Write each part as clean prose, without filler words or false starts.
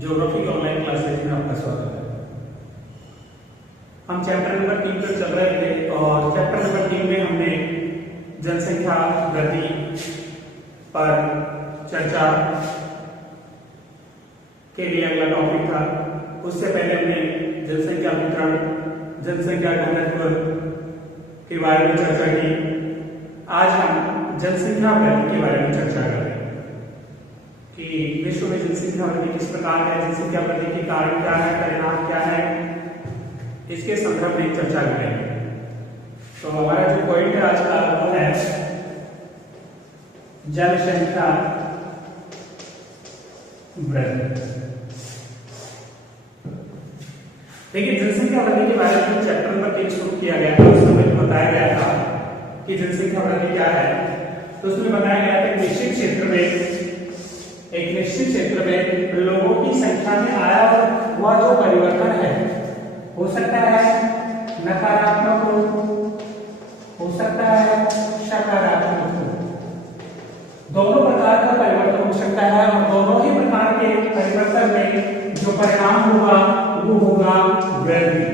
Geography की online classes में आपका स्वागत है। हम चैप्टर नंबर 3 पर चल रहे थे और चैप्टर नंबर 3 में हमने जनसंख्या वृद्धि पर चर्चा के लिए अगला टॉपिक था। उससे पहले हमने जनसंख्या वितरण, जनसंख्या घनत्व के बारे में चर्चा की। आज हम जनसंख्या वृद्धि के बारे में चर्चा करेंगे कि विश्व में जनसंख्या वृद्धि किस प्रकार है, जनसंख्या वृद्धि के कारण क्या है, परिणाम क्या है, इसके संदर्भ में चर्चा करेंगे। तो हमारा जो पॉइंट है आज का वो है जनसंख्या वृद्धि। देखिए, जनसंख्या वृद्धि के बारे में चैप्टर नंबर 3 शुरू किया गया था, उसमें बताया गया था कि जनसंख्या वृद्धि क्या है। तो उसमें बताया गया था कि एक निश्चित क्षेत्र में लोगों की संख्या में आया हुआ जो परिवर्तन है, हो सकता है नकारात्मक हो सकता है सकारात्मक हो। दोनों प्रकार का परिवर्तन हो सकता है और दोनों ही प्रकार के परिवर्तन में जो परिणाम होगा वो होगा वृद्धि।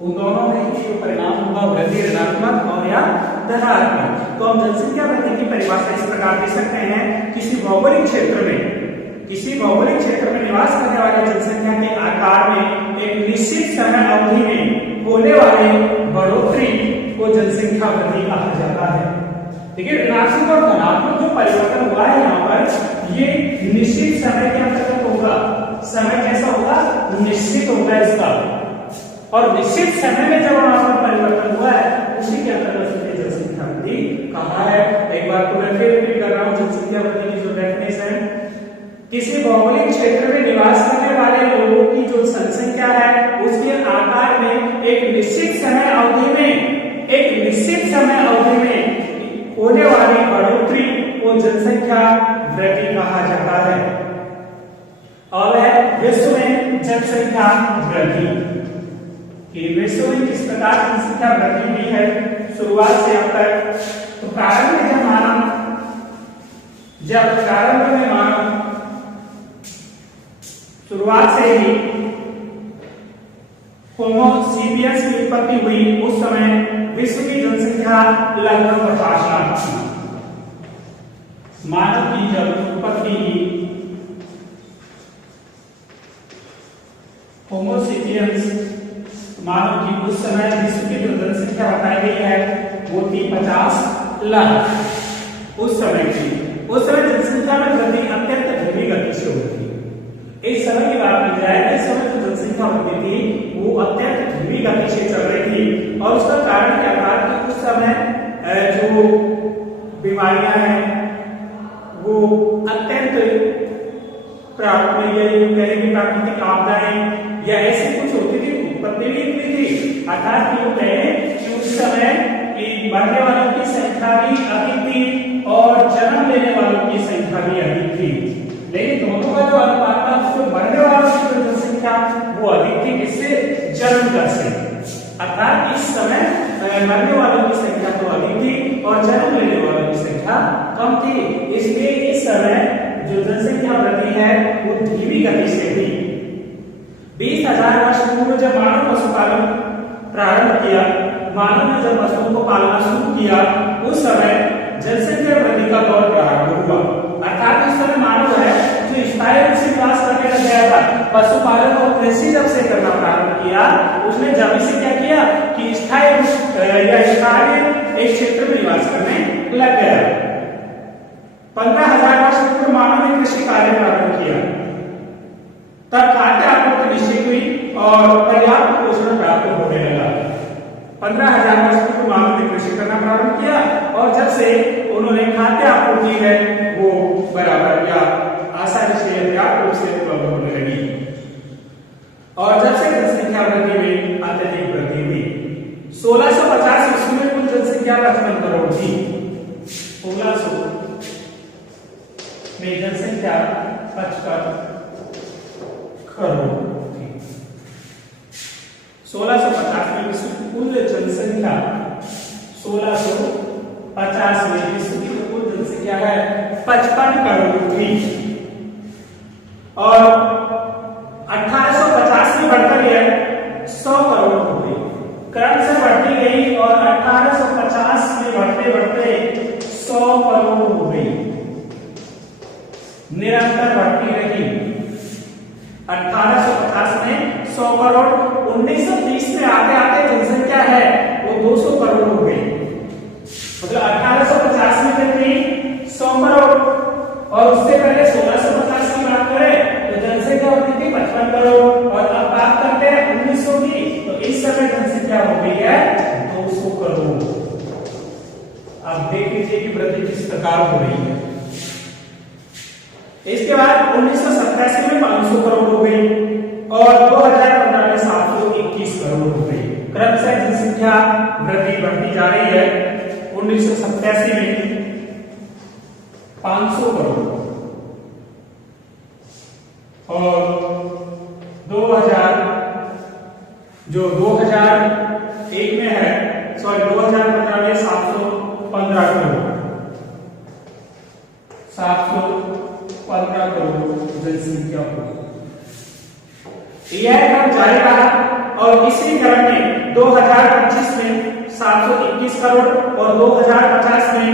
उन दोनों में ही जो परिणाम होगा वृद्धि, ऋणात्मक और या धनात्मक। तो हम जनसंख्या वृद्धि की परिभाषा इस प्रकार दे सकते हैं, किसी भौगोलिक क्षेत्र में निवास करने वाले जनसंख्या के आकार में एक निश्चित समय अवधि में होने वाले बढ़ोतरी को जनसंख्या वृद्धि कहा जाता है। देखिए, ऋणात्मक और धनात्मक जो परिवर्तन हुआ है यहाँ पर, ये निश्चित समय के अंतर्गत होगा। समय कैसा होगा? निश्चित होगा इसका, और निश्चित समय में जब वहां पर परिवर्तन हुआ है उसी के अंतर्गत जनसंख्या वृद्धि कहा है। एक बार पुनः फिर रिपीट कर रहा हूं, जनसंख्या वृद्धि की जो डेफिनेशन है, किसी भौगोलिक क्षेत्र में निवास करने वाले लोगों की जो जनसंख्या है उसके आकार में एक निश्चित समय अवधि में होने वाली बढ़ोतरी को जनसंख्या वृद्धि कहा जाता है। और है विश्व में जनसंख्या वृद्धि कि विश्व में किस प्रकार जनसंख्या वृद्धि हुई है शुरुआत से अब तक। तो प्रारंभ में मानव शुरुआत से ही होमो सेपियंस की उत्पत्ति हुई, उस समय विश्व की जनसंख्या लगभग 50 लाख थी। मानव की जब उत्पत्ति होमो सेपियंस मानव की, उस समय विश्व की जो जनसंख्या बताई गई है वो थी 50 लाख। उस समय जनसंख्या में वृद्धि अत्यंत धीमी गति से होती है। इस समय की बात की जाए, इस समय जो जनसंख्या वृद्धि थी वो अत्यंत धीमी गति से चल रही थी। और उसका कारण क्या था कि उस समय जो बीमारियां हैं वो अत्यंत प्राकृतिक आपदाएं या ऐसी कुछ होती थी, उत्पत्ति भी इतनी थी। अर्थात यूं कहें कि उस समय की मरने वालों की संख्या भी अधिक थी और जन्म लेने वालों की संख्या भी अधिक थी। लेकिन दोनों का जो अनुपात था, उसमें मरने वालों की जो जनसंख्या वो अधिक थी, किससे? जन्म दर से। अर्थात इस समय मरने वालों की संख्या तो अधिक थी और जन्म लेने वालों की संख्या कम थी। इसलिए इस समय जो जनसंख्या वृद्धि है वो धीमी गति से थी। 20,000 वर्ष पूर्व जब मानव पशुपालन प्रारंभ किया, मानव ने जब पशुओं को पालना शुरू किया, उस समय जनसंख्या वृद्धि का दौर प्रारंभ हुआ। अर्थात उस समय मानव है जो स्थायी रूप से निवास करने लग गया था। पशुपालन और कृषि जब से करना प्रारंभ किया, उसने जमीन से क्या किया कि स्थायी एक क्षेत्र में निवास करने लग गया। 15,000 वर्ष पूर्व मानव ने कृषि कार्य प्रारंभ किया, तब खाद्य आपूर्ति निश्चित हुई और पर्याप्त पोषण प्राप्त होने लगा। 15,000 वर्ष पूर्व मानव ने कृषि करना प्रारंभ किया और जब से उन्होंने खाद्य आपूर्ति है वो बराबर या आसानी से पर्याप्त रूप से उपलब्ध होने लगी। और जब से जनसंख्या वृद्धि में अत्यधिक वृद्धि हुई, 1650 ईस्वी में कुल जनसंख्या 55 करोड़ थी। 1600 में जनसंख्या 55 करोड़ थी। 1650 में विश्व की कुल जनसंख्या 1650 में विश्व की कुल जनसंख्या है 55 करोड़ थी। और 1850 में बढ़कर यह 100 करोड़ हो गई, क्रम से बढ़ती गई और 1850 में बढ़ते बढ़ते 100 करोड़ हो गई, निरंतर बढ़ती रही। 1850 में 100 करोड़, 1930 में आते आते जनसंख्या है वो 200 करोड़ हो गई। मतलब 1850 में कितनी 100 करोड़, और उससे पहले 1650 की बात करें तो जनसंख्या होती थी 55 करोड़, और अब बात करते हैं 1900 की, तो इस समय जनसंख्या हो गई है 200 करोड़। अब देख लीजिए कि वृद्धि किस प्रकार हो रही है। इसके बाद 1987 में 500 करोड़ हो गई और 2015 में 721 करोड़ हो गई। क्रम से जनसंख्या वृद्धि बढ़ती जा रही है। 1987 में 500 करोड़ और 2001 में है, सॉरी 2015 में 715 करोड़, 715 करोड़ जनसंख्या हो। यह क्रम जारी रहा और इसी क्रम में 2025 में 721 करोड़ और 2050 में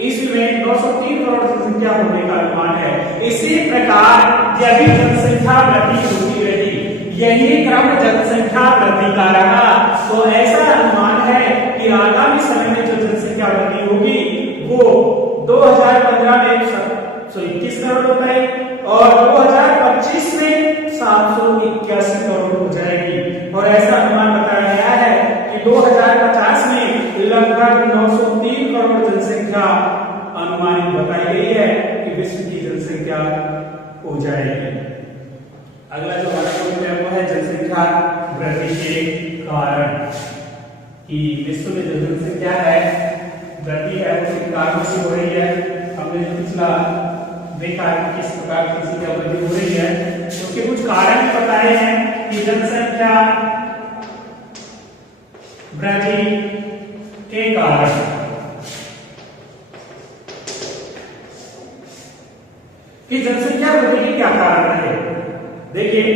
ईस्वी में 903 करोड़ जनसंख्या होने का अनुमान है। इसी प्रकार यदि जनसंख्या वृद्धि होती रही, यही क्रम जनसंख्या वृद्धि का रहा, तो ऐसा अनुमान है कि आगामी समय में जो जनसंख्या वृद्धि होगी वो 2015 में 121 करोड़ रुपए और 2025 में 781 करोड़ हो जाएगी। और ऐसा अनुमान बताया गया है कि 2050 में लगभग 903 करोड़ जनसंख्या अनुमानित बताई गई है कि विश्व की जनसंख्या हो जाएगी। अगला जो हमारा टॉपिक है वो है जनसंख्या वृद्धि के कारण, कि विश्व में जो जनसंख्या है वृद्धि है वो किन कारणों से हो रही है। हमने जो पिछला देखा कि किस प्रकार जनसंख्या वृद्धि हो रही है, उसके कुछ कारण बताए हैं कि जनसंख्या वृद्धि के कारण कि जनसंख्या वृद्धि के क्या कारण है। देखिए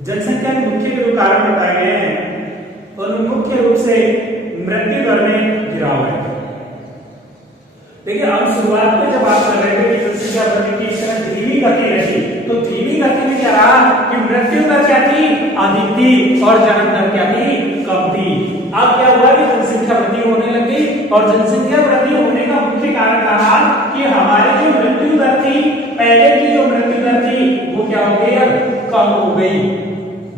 जनसंख्या के मुख्य जो कारण बताए गए हैं उनमें मुख्य रूप से मृत्यु दर में गिरावट। देखिए हम शुरुआत में जब बात कर रहे थे कि जनसंख्या वृद्धि की इस तरह धीमी गति रही, तो धीमी गति में क्या रहा कि मृत्यु दर क्या थी, अधिक थी, और जन्म दर क्या थी, कम थी। अब क्या हुआ कि जनसंख्या वृद्धि होने लगी और जनसंख्या वृद्धि होने का मुख्य कारण रहा कि हमारी जो मृत्यु दर थी, पहले की जो मृत्यु दर थी वो क्या हो गई, कम हो गई।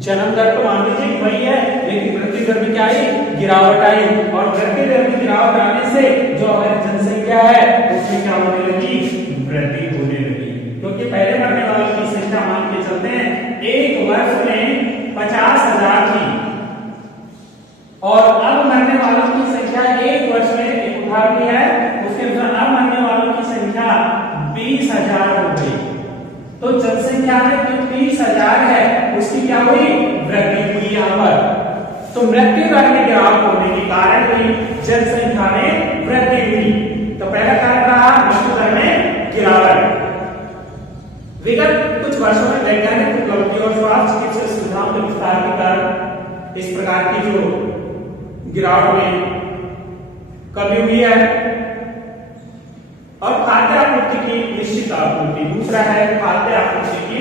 जन्म दर तो मान लीजिए वही है, लेकिन मृत्यु दर में क्या आई, गिरावट आई, और मृत्यु दर में गिरावट आने से जो हमारी जनसंख्या है उसमें क्या होने लगी, वृद्धि होने लगी। क्योंकि पहले मरने वालों की संख्या मान के चलते हैं एक वर्ष में 50,000 थी, और अब मरने वालों की संख्या एक वर्ष में, एक उदाहरण दिया है उसके अनुसार अब मरने वालों की संख्या 20,000 हो गई। तो जनसंख्या में जो 20,000 है उसकी क्या हुई, वृद्धि हुई यहाँ पर। तो मृत्यु दर में गिरावट होने के कारण भी जनसंख्या में वृद्धि हुई। तो पहला कारण रहा मृत्यु दर में गिरावट। विगत कुछ वर्षों में वैज्ञानिक उपलब्धि और स्वास्थ्य चिकित्सा सुविधाओं के विस्तार के कारण इस प्रकार की जो गिरावट में कमी हुई है। और खाद्य आपूर्ति की निश्चित आपूर्ति, दूसरा है खाद्य आपूर्ति की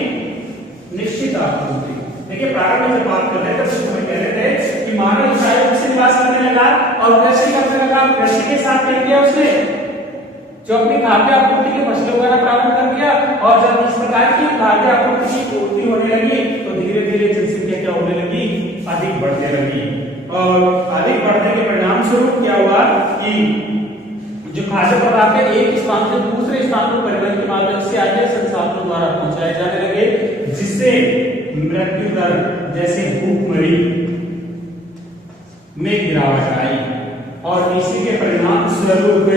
निश्चित आपूर्ति। देखिए प्रारंभ में जब बात कर रहे थे तो हम कह रहे थे कि मानव इकाई रूप से निवास करने लगा और कृषि करने लगा। कृषि के साथ क्या किया उसने, जो अपनी खाद्य आपूर्ति की फसलें उगाना प्रारंभ कर दिया, और जब इस प्रकार की खाद्य आपूर्ति की पूर्ति होने लगी तो धीरे धीरे जनसंख्या क्या होने लगी, अधिक बढ़ने लगी। और अधिक बढ़ने के परिणाम स्वरूप क्या हुआ कि जो खाद्य पदार्थ है एक स्थान से दूसरे स्थान पर परिवहन के माध्यम से अन्य संसाधनों द्वारा पहुंचाए जाने लगे, जिससे मृत्यु दर जैसे भूखमरी में गिरावट आई, और इसी के परिणाम स्वरूप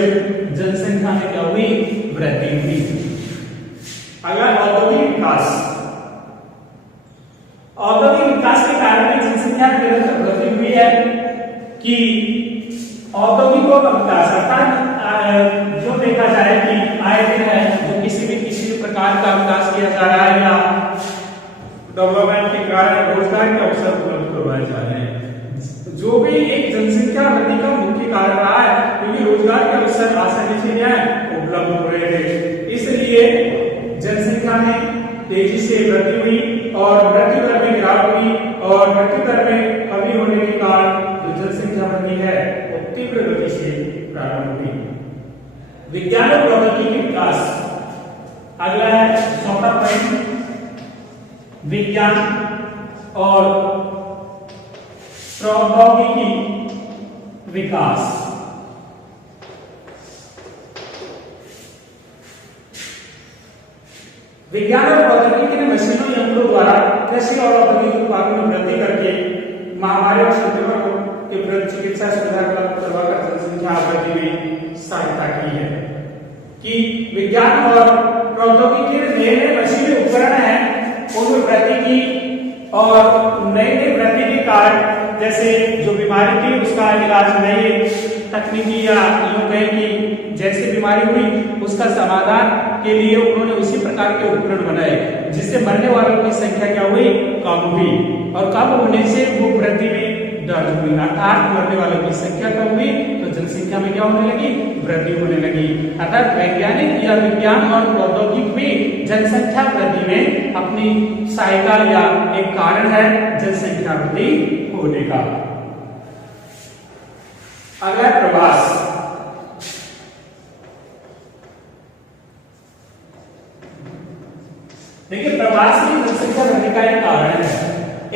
जनसंख्या में क्या हुई, वृद्धि हुई। अगर औद्योगिक विकास, औद्योगिक विकास के कारण जनसंख्या में निरंतर वृद्धि हुई है कि औद्योगिकों का विकास, अर्थात जो उपलब्ध करवाए जा रहे हैं, जो भी एक जनसंख्या वृद्धि का मुख्य कारण रहा है, क्योंकि रोजगार के अवसर आसानी से क्या है उपलब्ध हो रहे थे, इसलिए जनसंख्या में तेजी से वृद्धि हुई और मृत्यु दर में गिरावट हुई और मृत्यु दर में कमी होने के कारण जो जनसंख्या वृद्धि है वो तीव्र गति से प्रारंभ हुई। विज्ञान और प्रौद्योगिकी के विकास, अगला है चौथा पॉइंट, विज्ञान और प्रौद्योगिकी विकास। विज्ञान और प्रौद्योगिकी ने मशीनों यंत्रों द्वारा कृषि और औद्योगिक उत्पादन में वृद्धि करके महामारी और संक्रमण के विरुद्ध चिकित्सा सुविधा करवाकर जनसंख्या वृद्धि में सहायता की है। कि विज्ञान और प्रौद्योगिकी ने नए मशीनी उपकरण हैं उनमें वृद्धि की और नई वृद्धि के कारण जैसे जो बीमारी थी उसका इलाज नई तकनीकी या यूं कहें कि जैसे बीमारी हुई उसका समाधान के लिए उन्होंने उसी प्रकार के उपकरण बनाए जिससे मरने वालों की संख्या क्या हुई कम हुई और कम होने से वो वृद्धि में दर्ज हुई, अर्थात मरने वालों की संख्या कम हुई तो जनसंख्या में क्या होने लगी वृद्धि होने लगी। अर्थात वैज्ञानिक या विज्ञान और प्रौद्योगिकी में जनसंख्या वृद्धि में अपनी सहायता या एक कारण है जनसंख्या वृद्धि होने का। अगला प्रवास, देखिए प्रवास की जनसंख्या वृद्धि का एक कारण है।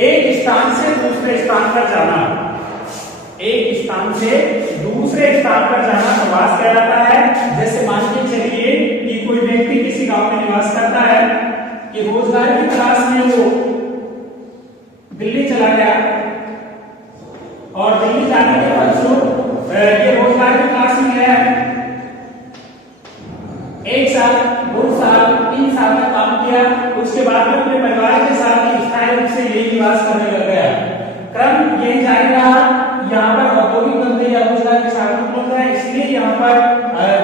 एक स्थान से दूसरे स्थान पर जाना, एक स्थान से दूसरे स्थान पर जाना प्रवास कहलाता है। जैसे मान के चलिए कि कोई व्यक्ति किसी गांव में निवास करता है कि रोजगार की तलाश में वो दिल्ली चला गया और दिल्ली जाने के फलस्वरूप ये रोजगार की तलाश में गया, 1 साल 2 साल 3 साल तक काम किया, उसके बाद में अपने परिवार के साथ स्थायी रूप से यही निवास करने लग गया। क्रम यही जारी रहा, यहाँ पर औद्योगिक धंधे या रोजगार के साधन उपलब्ध है, इसलिए यहाँ पर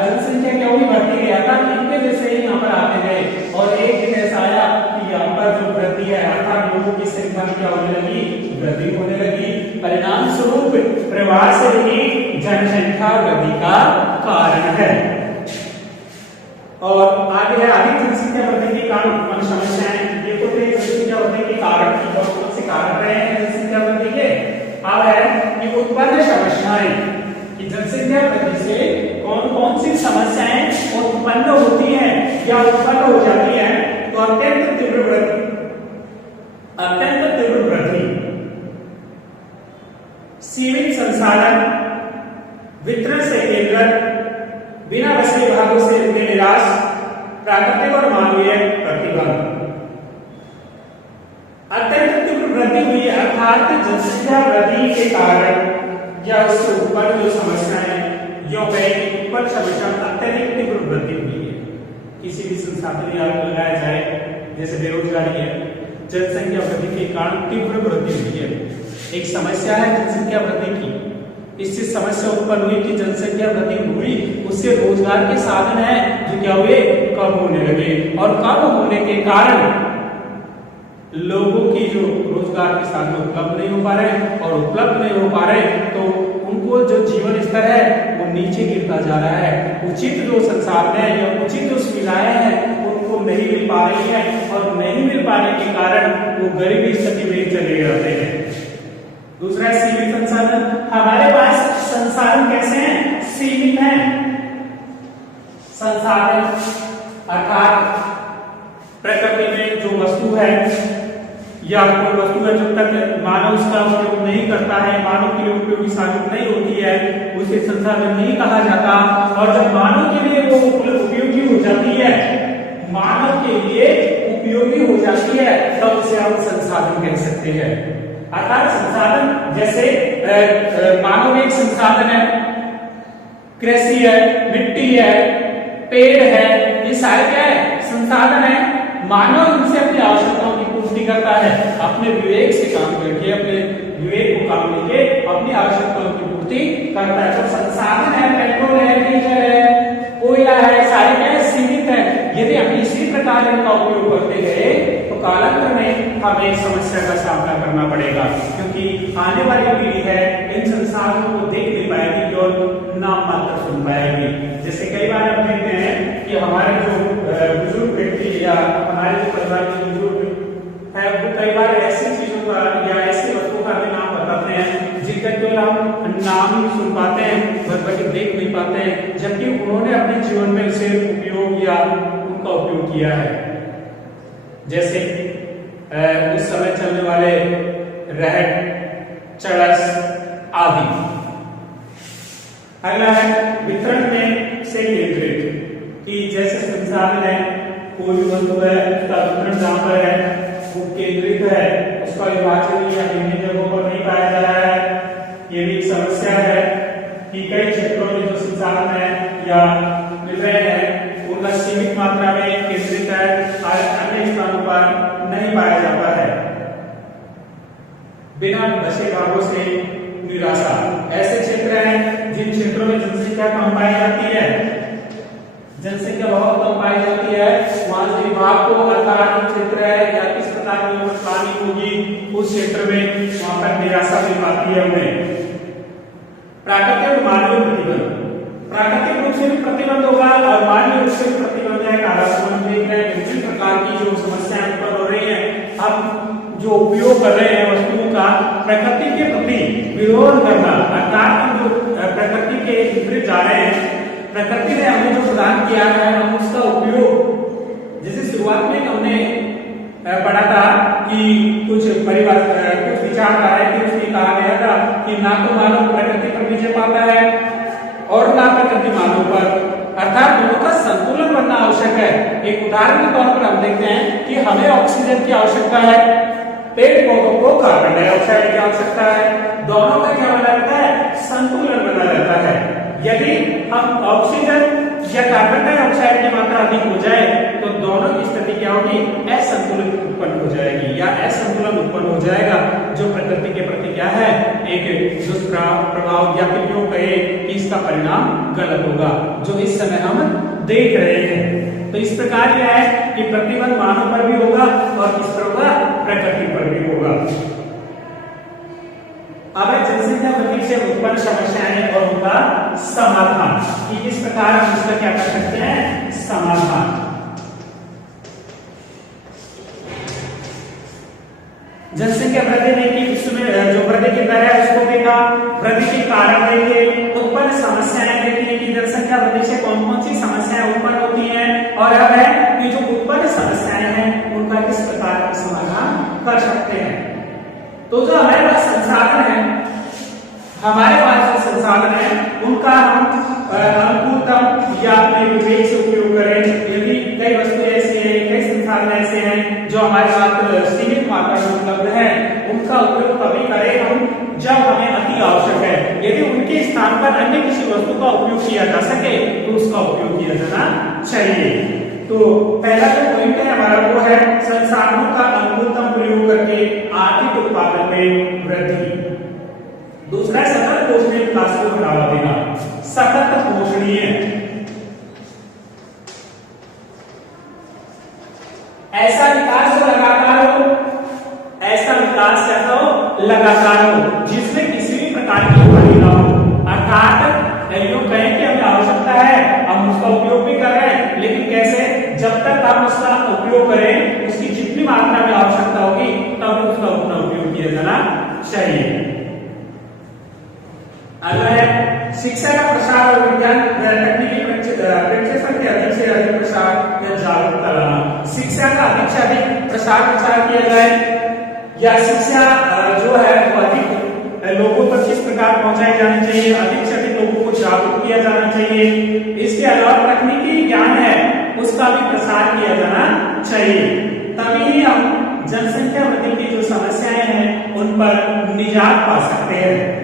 जनसंख्या क्या हुई बढ़ती गई, अर्थात इनके जैसे ही यहाँ पर आते गए और एक दिन ऐसा आया कि यहाँ पर जो वृद्धि है अर्थात लोगों की संख्या में क्या होने लगी वृद्धि होने लगी। परिणाम स्वरूप प्रवास ही जनसंख्या वृद्धि का कारण है। और आगे है अधिक जनसंख्या वृद्धि के कारण उत्पन्न समस्याएं। ये तो जनसंख्या वृद्धि के कारण की बहुत कौन से कारण रहे हैं जनसंख्या वृद्धि के। अब है कि उत्पन्न समस्याएं कि जनसंख्या वृद्धि से कौन कौन सी समस्याएं उत्पन्न होती हैं या उत्पन्न हो जाती हैं। तो अत्यंत तीव्र वृद्धि, सीमित संसाधन, वितरण से केंद्र, बिना बसे भागों से निराश, प्राकृतिक और मानवीय प्रतिबंध। अत्यंत तीव्र वृद्धि हुई अर्थात जनसंख्या वृद्धि के कारण या उससे उत्पन्न जो समस्याएं यो उत्पन्न समस्या अत्यधिक तीव्र वृद्धि हुई है। किसी भी संसाधन या लगाया जाए जैसे बेरोजगारी है, जनसंख्या वृद्धि के कारण तीव्र वृद्धि हुई है। एक समस्या है जनसंख्या वृद्धि की, इससे समस्या उत्पन्न हुई कि जनसंख्या वृद्धि हुई, उससे रोजगार के साधन है जो क्या हुए कम होने लगे और कम होने के कारण लोगों की जो रोजगार के साधन उपलब्ध नहीं हो पा रहे और उपलब्ध नहीं हो पा रहे तो उनको जो जीवन स्तर है वो नीचे गिरता जा रहा है। उचित जो संसाधन है या उचित जो सुविधाएं हैं उनको नहीं मिल पा रही है और नहीं मिल पाने के कारण वो गरीबी स्थिति में चले जाते हैं। दूसरा सीमित संसाधन, हमारे पास संसाधन कैसे हैं सीमित हैं। संसाधन अर्थात प्रकृति में जो वस्तु है या कोई वस्तु है जब तक मानव उसका उपयोग नहीं करता है, मानव के लिए उपयोगी साबित नहीं होती है, उसे संसाधन नहीं कहा जाता। और जब मानव के लिए वो उपयोगी हो जाती है, मानव के लिए उपयोगी हो जाती है तब उसे हम संसाधन कह सकते हैं। अर्थात संसाधन जैसे मानव एक संसाधन है, कृषि है, मिट्टी है, पेड़ है, ये सारे क्या है संसाधन है। मानव इनसे अपनी आवश्यकताओं की पूर्ति करता है, अपने विवेक से काम करके, अपने विवेक को काम लेके अपनी आवश्यकताओं की पूर्ति करता है। तो संसाधन है, पेट्रोल है, डीजल है, कोयला है, सारे क्या सीमित है। यदि हम इसी प्रकार इनका उपयोग करते गए तो कालांतर में हमें इस समस्या का सामना करना पड़ेगा, क्योंकि आने वाली पीढ़ी है इन संसाधनों को देख नहीं पाएगी केवल नाम मात्र सुन पाएगी। जैसे कई बार हम देखते हैं कि हमारे जो बुजुर्ग व्यक्ति या हमारे जो परिवार के बुजुर्ग है वो कई बार ऐसी चीजों का या ऐसी वस्तुओं का हमें नाम बताते हैं जिनका केवल हम नाम ही सुन पाते हैं बल्कि देख नहीं पाते हैं, जबकि उन्होंने अपने जीवन में उसे उपयोग या उनका उपयोग किया है। जैसे उस समय चलने वाले रहट, चरस आदि। अगला है वितरण में से केंद्रित, कि जैसे संसाधन है, कोई भी वस्तु है उसका वितरण जहां पर है वो केंद्रित है, उसका विभाजन या विभिन्न जगहों पर नहीं पाया जा रहा है। ये भी एक समस्या है कि कई क्षेत्रों में जो संसाधन है या मिल रहे हैं उनका सीमित मात्रा में केंद्रित है, अन्य स्थानों पर नहीं पाया जाता है। बिना बचे भागों से निराशा, ऐसे क्षेत्र हैं जिन क्षेत्रों में जनसंख्या कम पाई जाती है, जनसंख्या बहुत कम पाई जाती है, वहां से विभाग को अर्थात क्षेत्र है या किस प्रकार की पानी होगी उस क्षेत्र में वहां पर निराशा मिल पाती है उन्हें। प्राकृतिक और मानवीय प्रतिबंध, प्राकृतिक रूप से भी प्रतिबंध होगा और मानवीय रूप से भी प्रतिबंध है। हम देख रहे हैं विभिन्न प्रकार की जो समस्याएं उत्पन्न हो रही हैं, हम जो उपयोग कर रहे हैं वस्तुओं का प्रकृति के प्रति विरोध करना, अर्थात हम जो प्रकृति के विपरीत जा रहे हैं, प्रकृति ने हमें जो प्रदान किया है हम उसका उपयोग, जैसे शुरुआत में हमने पढ़ा था कि कुछ विचारधाराएं थी, उसमें कहा गया था कि ना तो मानव प्रकृति पर विजय पाता है और ना प्रकृति मानव पर, अर्थात दोनों का संतुलन बनना आवश्यक है। एक उदाहरण के तौर पर हम देखते हैं कि हमें ऑक्सीजन की आवश्यकता है, पेड़ पौधों को कार्बन डाइऑक्साइड की आवश्यकता है, दोनों का क्या बना रहता है, संतुलन बना रहता है। यदि हम ऑक्सीजन या कार्बन डाइऑक्साइड की मात्रा अधिक हो जाए तो दोनों की स्थिति क्या होगी, असंतुलन उत्पन्न हो जाएगी या असंतुलन उत्पन्न हो जाएगा, जो प्रकृति के प्रति क्या है, एक दुष्प्रभाव या फिर यूं कहे कि इसका परिणाम गलत होगा, जो इस समय हम देख रहे हैं। तो इस प्रकार यह है कि प्रतिबंध मानव पर भी होगा और किस पर होगा, प्रकृति पर भी होगा। अब जनसंख्या वृद्धि से उत्पन्न समस्याएं और उनका समाधान, कि किस प्रकार हम इसका क्या कर सकते हैं, समाधान। जनसंख्या वृद्धि देखी, इसमें जो वृद्धि की दर है उसको देखा, वृद्धि के कारण देखे, उत्पन्न समस्याएं देखी कि जनसंख्या वृद्धि से कौन कौन सी समस्याएं उत्पन्न होती हैं, और अब है कि जो उत्पन्न समस्याएं हैं उनका किस प्रकार समाधान कर सकते हैं। तो जो हमारे पास संसाधन है, हमारे पास जो संसाधन है उनका हम अनुकूलतम या अपने विवेक से उपयोग करें। यदि कई वस्तुएं ऐसी हैं, कई संसाधन ऐसे हैं जो हमारे साथ सीमित मात्रा में उपलब्ध है, उनका उपयोग तभी करें हम जब हमें अति आवश्यक है। यदि उनके स्थान पर अन्य किसी वस्तु का उपयोग किया जा सके तो उसका उपयोग किया जाना चाहिए। तो पहला जो पॉइंट है हमारा वो है संसाधनों का अनुकूलतम प्रयोग करके आर्थिक उत्पादन में वृद्धि। दूसरा सतत पोषणीय विकास को बढ़ावा देना, सतत पोषणीय, ऐसा विकास जो लगातार हो, ऐसा विकास कैसा हो, लगातार हो, जिसमें किसी भी प्रकार की हानि ना हो। अर्थात यूं कहें कि हमें आवश्यकता है, हम उसका उपयोग भी कर रहे हैं, लेकिन कैसे, जब तक हम उसका उपयोग करें, उसकी जितनी मात्रा में आवश्यकता होगी तब उसका उतना उपयोग किया जाना चाहिए। अगला है शिक्षा का प्रसार और विज्ञान तकनीकी प्रेक्षेपण के अधिक से अधिक प्रसार या जागरूकता लाना। शिक्षा का अधिक से अधिक प्रसार किया जाए या शिक्षा जो है वो अधिक लोगों तक किस प्रकार पहुंचाई जानी चाहिए, अधिक से अधिक लोगों को जागरूक किया जाना चाहिए। इसके अलावा तकनीकी ज्ञान है उसका भी प्रसार किया जाना चाहिए, तभी ही हम जनसंख्या वृद्धि की जो समस्याएं हैं उन पर निजात पा सकते हैं।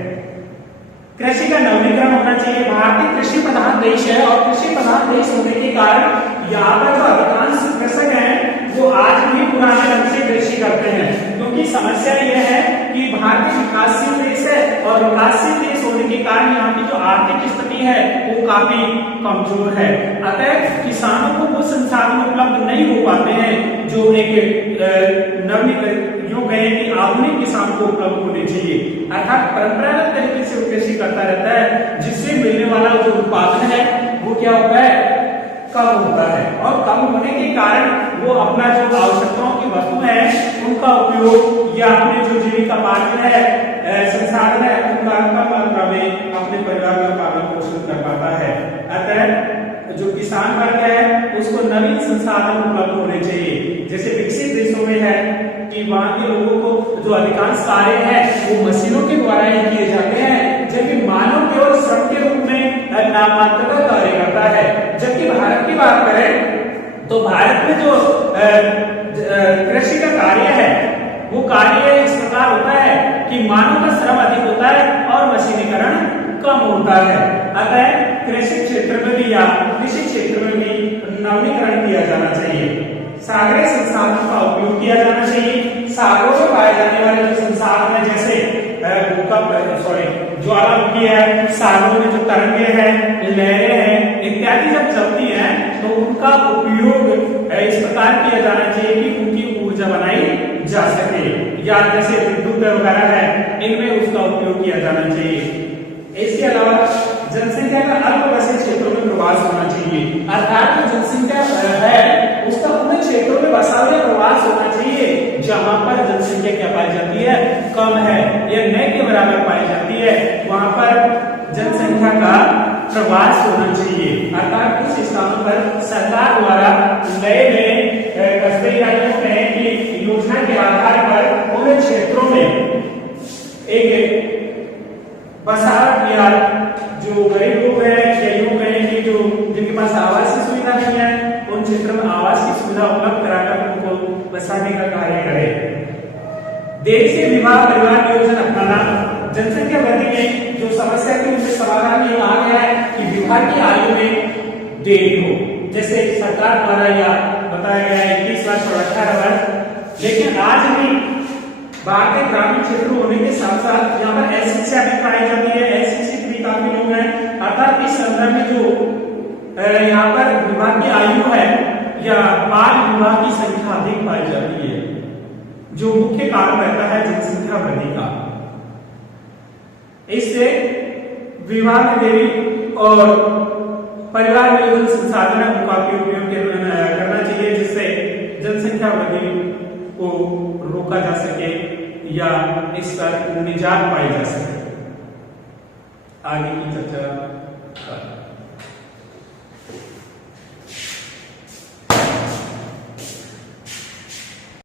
कृषि का नवीनीकरण होना चाहिए। भारत एक कृषि प्रधान देश है और कृषि प्रधान देश होने के कारण यहाँ पर जो अधिकांश कृषक हैं वो आज भी पुराने ढंग से कृषि करते हैं, क्योंकि समस्या यह है कि भारत विकासशील देश है और विकासशील देश होने के कारण यहाँ की जो आर्थिक स्थिति है वो काफी कमजोर है। अतः किसानों को वो संसाधन उपलब्ध नहीं हो पाते हैं जो एक यूं कहें कि आधुनिक किसान को उपलब्ध होने चाहिए। अर्थात परंपरागत तरीके से वो कृषि करता रहता है, जिससे मिलने वाला जो उत्पादन है वो क्या होता है, कम होता है, और कम होने के कारण वो अपना जो आवश्यकताओं की वस्तु है उनका उपयोग या अपने जो जीविका मार्ग है, संसाधन है, उनका कम मात्रा में अपने परिवार का पालन पोषण कर पाता है। अतः जो किसान वर्ग है उसको नवीन संसाधन उपलब्ध होने चाहिए। जैसे विकसित देशों में है कि वहां के लोगों को जो अधिकांश कार्य है वो मशीनों के द्वारा ही किए जाते हैं, जबकि मानव केवल श्रम के रूप में नामात्र का कार्य करता है। जबकि भारत की बात करें तो भारत में जो कृषि का कार्य है वो कार्य इस प्रकार होता है कि मानव का श्रम अधिक होता है और मशीनीकरण कम होता है। अतः कृषि क्षेत्र में भी या कृषि क्षेत्र में भी नवीनीकरण किया जाना चाहिए। सागरीय संसाधनों का उपयोग किया जाना चाहिए। सागरों में पाए जाने वाले जो संसाधन है जैसे ज्वालामुखी है, सागरों में जो तरंगे हैं, लहरें हैं इत्यादि जब चलती हैं तो उनका उपयोग इस प्रकार किया जाना चाहिए कि उनकी ऊर्जा बनाई जा सके, या जैसे विद्युत वगैरह है इनमें उसका उपयोग किया जाना चाहिए। इसके अलावा जनसंख्या का अल्पवसित क्षेत्रों में प्रवास होना चाहिए। अर्थात जो जनसंख्या है उसका उन क्षेत्रों में बसाव या प्रवास होना चाहिए जहां पर जनसंख्या क्या पाई जाती है, कम है या न के बराबर पाई जाती है, वहां पर जनसंख्या का प्रवास होना चाहिए। अर्थात कुछ स्थानों पर सरकार द्वारा नए नए कस्बे या की योजना के आधार पर उन क्षेत्रों में एक बसावट या जो गरीब लोग हैं या यूं कहें कि जो जिनके पास आवास की सुविधा नहीं है उन क्षेत्रों में आवास की सुविधा उपलब्ध कराकर उनको बसाने का कार्य करें। देश से विवाह परिवार नियोजन अपनाना। जनसंख्या वृद्धि में जो समस्या थी उसमें समाधान ये आ गया है कि विवाह की आयु में देरी हो, जैसे सरकार द्वारा या बताया गया है 21 वर्ष और 18 वर्ष। लेकिन आज भी बाहर के ग्रामीण क्षेत्र होने के साथ साथ यहाँ पर अशिक्षा भी पाई जाती है, अशिक्षित भी काफी लोग हैं। अर्थात इस संदर्भ में जो यहाँ पर विवाह की आयु है या बाल विवाह की संख्या अधिक पाई जाती है, जो मुख्य कारण रहता है जनसंख्या वृद्धि का। इससे विवाह में देरी और परिवार में जो संसाधन है उनका उपयोग करना चाहिए, जिससे जनसंख्या वृद्धि को रोका जा सके या इस पर निजात पाई जा सके। आगे की चर्चा